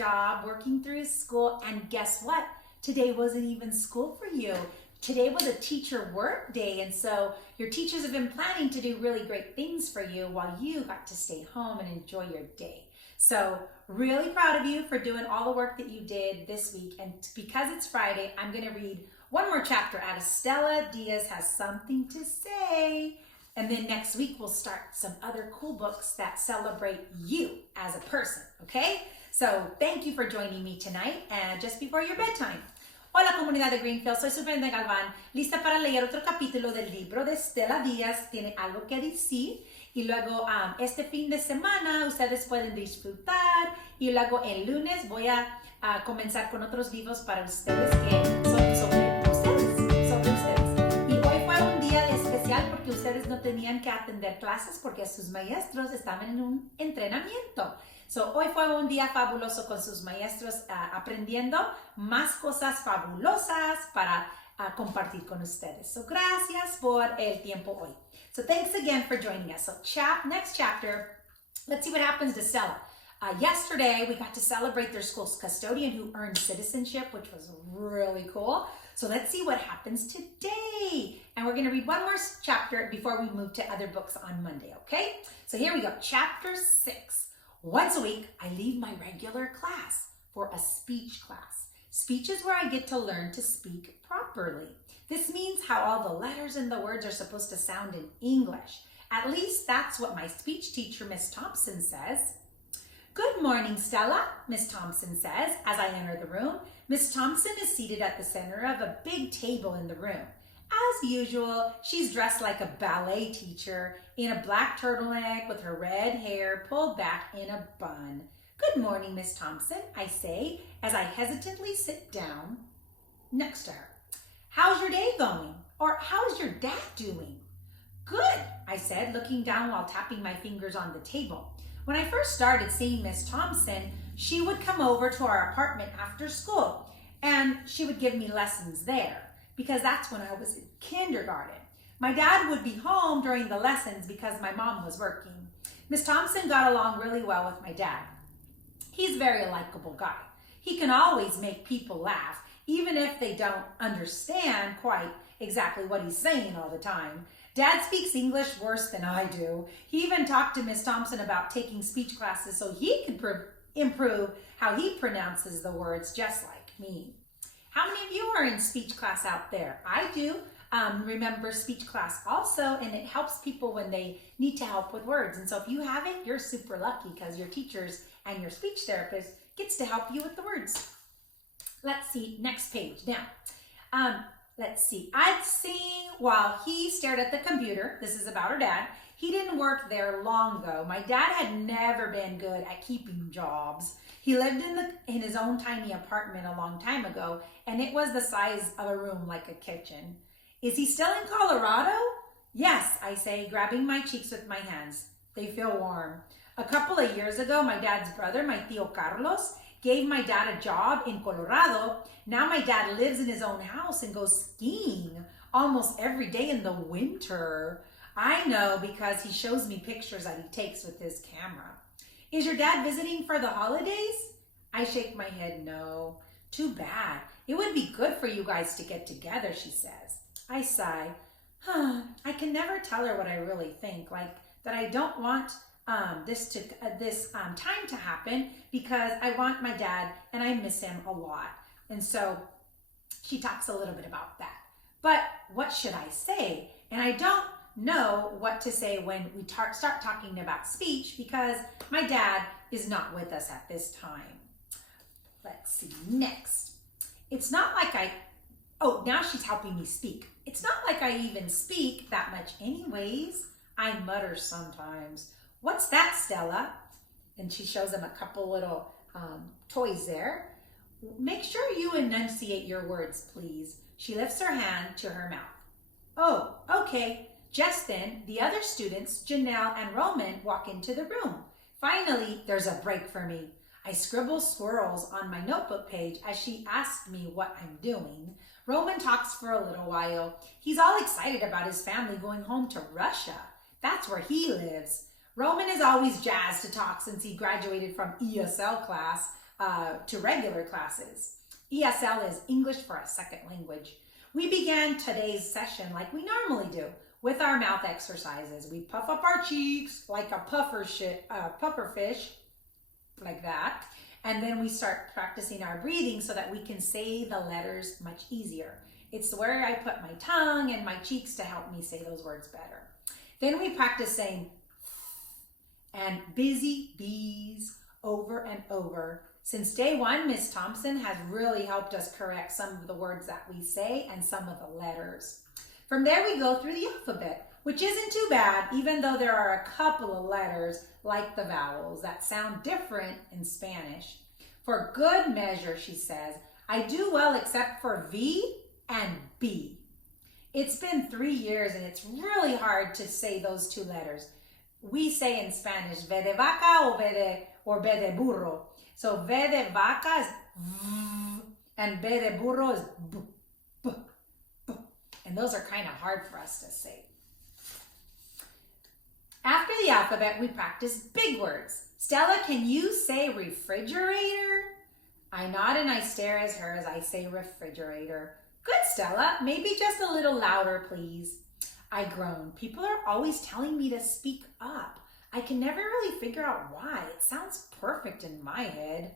job working through his school. And guess what? Today wasn't even school for you. Today was a teacher work day, and so your teachers have been planning to do really great things for you while you got to stay home and enjoy your day. So really proud of you for doing all the work that you did this week. And because it's Friday, I'm going to read one more chapter out of Stella Diaz Has Something to Say. And then next week, we'll start some other cool books that celebrate you as a person, okay? So thank you for joining me tonight and just before your bedtime. Hola comunidad de Greenfield, soy su Brenda Galván, lista para leer otro capítulo del libro de Stella Díaz, tiene algo que decir, y luego este fin de semana ustedes pueden disfrutar, y luego el lunes voy a comenzar con otros libros para ustedes que son sobre ustedes. Y hoy fue un día especial porque ustedes no tenían que atender clases porque sus maestros estaban en un entrenamiento. So, hoy fue un día fabuloso con sus maestros aprendiendo más cosas fabulosas para compartir con ustedes. So, gracias por el tiempo hoy. So, thanks again for joining us. So, next chapter, let's see what happens to Stella. Yesterday, we got to celebrate their school's custodian who earned citizenship, which was really cool. So, let's see what happens today. And we're going to read one more chapter before we move to other books on Monday, okay? So, here we go. Chapter 6. Once a week, I leave my regular class for a speech class. Speech is where I get to learn to speak properly. This means how all the letters and the words are supposed to sound in English. At least that's what my speech teacher, Miss Thompson, says. Good morning, Stella, Miss Thompson says as I enter the room. Miss Thompson is seated at the center of a big table in the room. As usual, she's dressed like a ballet teacher in a black turtleneck with her red hair pulled back in a bun. Good morning, Miss Thompson, I say as I hesitantly sit down next to her. How's your day going? Or how's your dad doing? Good, I said, looking down while tapping my fingers on the table. When I first started seeing Miss Thompson, she would come over to our apartment after school and she would give me lessons there, because that's when I was in kindergarten. My dad would be home during the lessons because my mom was working. Miss Thompson got along really well with my dad. He's a very likable guy. He can always make people laugh, even if they don't understand quite exactly what he's saying all the time. Dad speaks English worse than I do. He even talked to Miss Thompson about taking speech classes so he could improve how he pronounces the words just like me. How many of you are in speech class out there? I do remember speech class also, and it helps people when they need to help with words. And so if you have it, you're super lucky because your teachers and your speech therapist gets to help you with the words. Let's see, next page. Now, let's see. I'd sing while he stared at the computer. This is about her dad. He didn't work there long though. My dad had never been good at keeping jobs. He lived in his own tiny apartment a long time ago, and it was the size of a room like a kitchen. Is he still in Colorado? Yes, I say, grabbing my cheeks with my hands. They feel warm. A couple of years ago, my dad's brother, my tío Carlos, gave my dad a job in Colorado. Now my dad lives in his own house and goes skiing almost every day in the winter. I know because he shows me pictures that he takes with his camera. Is your dad visiting for the holidays? I shake my head no. Too bad. It would be good for you guys to get together, she says. I sigh. I can never tell her what I really think, like that I don't want this time to happen because I want my dad and I miss him a lot. And so she talks a little bit about that. But what should I say? And I don't know what to say when we start talking about speech because my dad is not with us at this time. Let's see, next. It's not like now she's helping me speak. It's not like I even speak that much anyways. I mutter sometimes. What's that, Stella? And she shows him a couple little toys there. Make sure you enunciate your words, please. She lifts her hand to her mouth. Oh, okay. Just then, the other students, Janelle and Roman, walk into the room. Finally, there's a break for me. I scribble swirls on my notebook page as she asks me what I'm doing. Roman talks for a little while. He's all excited about his family going home to Russia. That's where he lives. Roman is always jazzed to talk since he graduated from ESL class. to regular classes. ESL is English for a Second Language. We began today's session like we normally do, with our mouth exercises. We puff up our cheeks like a puffer fish, like that. And then we start practicing our breathing so that we can say the letters much easier. It's where I put my tongue and my cheeks to help me say those words better. Then we practice saying and busy bees over and over. Since day one, Miss Thompson has really helped us correct some of the words that we say and some of the letters. From there, we go through the alphabet, which isn't too bad, even though there are a couple of letters, like the vowels, that sound different in Spanish. For good measure, she says, I do well except for V and B. It's been 3 years and it's really hard to say those two letters. We say in Spanish, ve de vaca or ve de burro. So ve de vaca is v, and ve de burro is b, b, b. And those are kind of hard for us to say. After the alphabet, we practice big words. Stella, can you say refrigerator? I nod and I stare at her as I say refrigerator. Good, Stella. Maybe just a little louder, please. I groan. People are always telling me to speak up. I can never really figure out why. It sounds perfect in my head.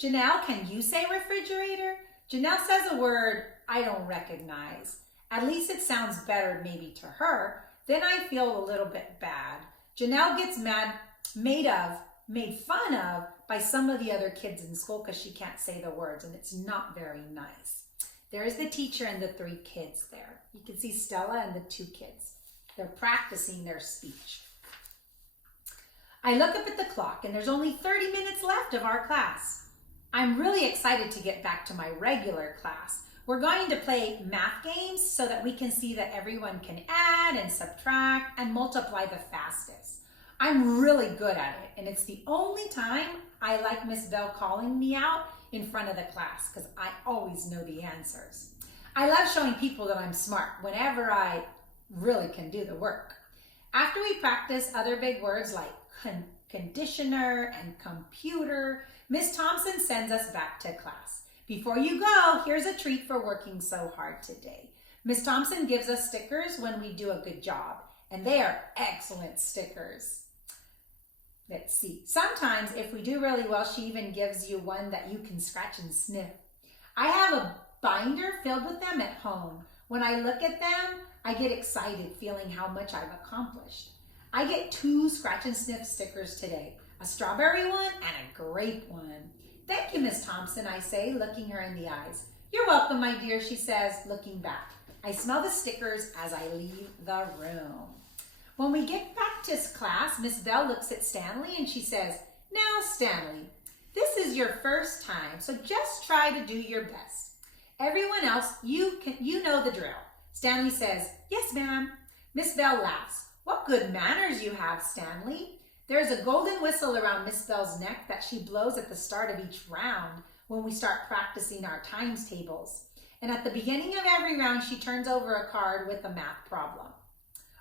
Janelle, can you say refrigerator? Janelle says a word I don't recognize. At least it sounds better maybe to her. Then I feel a little bit bad. Janelle gets made fun of by some of the other kids in school because she can't say the words, and it's not very nice. There's the teacher and the 3 kids there. You can see Stella and the 2 kids. They're practicing their speech. I look up at the clock and there's only 30 minutes left of our class. I'm really excited to get back to my regular class. We're going to play math games so that we can see that everyone can add and subtract and multiply the fastest. I'm really good at it, and it's the only time I like Miss Bell calling me out in front of the class because I always know the answers. I love showing people that I'm smart whenever I really can do the work. After we practice other big words like conditioner and computer, Miss Thompson sends us back to class. Before you go, here's a treat for working so hard today. Miss Thompson gives us stickers when we do a good job, and they are excellent stickers. Let's see. Sometimes if we do really well, she even gives you one that you can scratch and sniff. I have a binder filled with them at home. When I look at them, I get excited feeling how much I've accomplished. I get 2 scratch and sniff stickers today, a strawberry one and a grape one. Thank you, Miss Thompson, I say, looking her in the eyes. You're welcome, my dear, she says, looking back. I smell the stickers as I leave the room. When we get back to class, Miss Bell looks at Stanley and she says, Now, Stanley, this is your first time, so just try to do your best. Everyone else, you know the drill. Stanley says, Yes, ma'am. Miss Bell laughs. What good manners you have, Stanley. There's a golden whistle around Miss Bell's neck that she blows at the start of each round when we start practicing our times tables. And at the beginning of every round, she turns over a card with a math problem.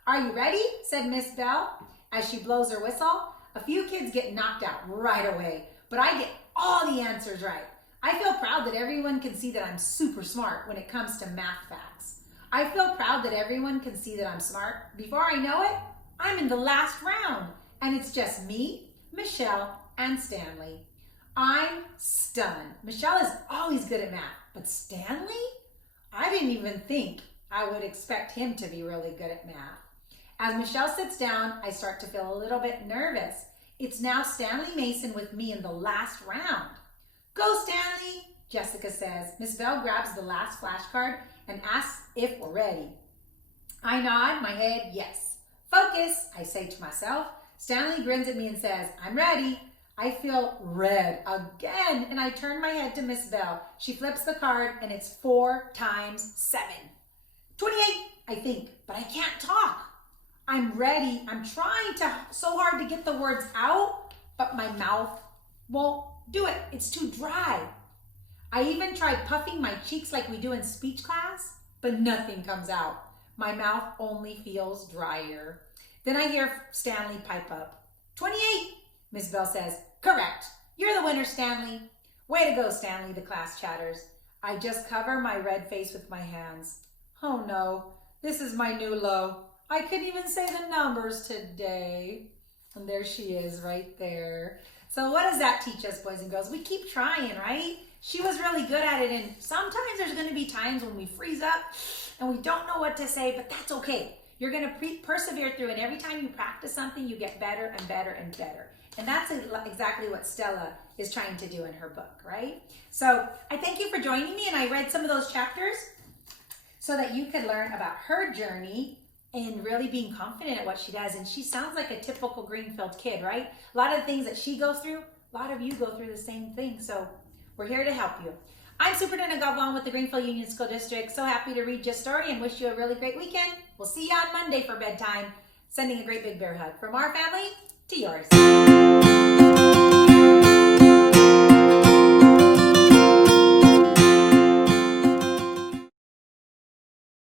Are you ready? Said Miss Bell as she blows her whistle. A few kids get knocked out right away, but I get all the answers right. I feel proud that everyone can see that I'm super smart when it comes to math facts. I feel proud that everyone can see that I'm smart. Before I know it, I'm in the last round, and it's just me, Michelle, and Stanley. I'm stunned. Michelle is always good at math, but Stanley? I didn't even think I would expect him to be really good at math. As Michelle sits down, I start to feel a little bit nervous. It's now Stanley Mason with me in the last round. Go, Stanley, Jessica says. Miss Bell grabs the last flashcard and asks if we're ready. I nod my head yes. Focus, I say to myself. Stanley grins at me and says, I'm ready. I feel red again, and I turn my head to Miss Bell. She flips the card, and it's 4 times 7. 28, I think, but I can't talk. I'm ready. I'm trying so hard to get the words out, but my mouth won't do it. It's too dry. I even tried puffing my cheeks like we do in speech class, but nothing comes out. My mouth only feels drier. Then I hear Stanley pipe up. 28, Miss Bell says. Correct. You're the winner, Stanley. Way to go, Stanley, the class chatters. I just cover my red face with my hands. Oh no, this is my new low. I couldn't even say the numbers today. And there she is right there. So what does that teach us, boys and girls? We keep trying, right? She was really good at it, and sometimes there's going to be times when we freeze up and we don't know what to say, but that's okay. You're going to persevere through, and every time you practice something, you get better and better and better. And that's exactly what Stella is trying to do in her book, right? So I thank you for joining me, and I read some of those chapters so that you could learn about her journey and really being confident at what she does. And she sounds like a typical Greenfield kid, right? A lot of the things that she goes through, a lot of you go through the same thing. So we're here to help you. I'm Superintendent Gavon with the Greenfield Union School District. So happy to read your story and wish you a really great weekend. We'll see you on Monday for bedtime. Sending a great big bear hug from our family to yours.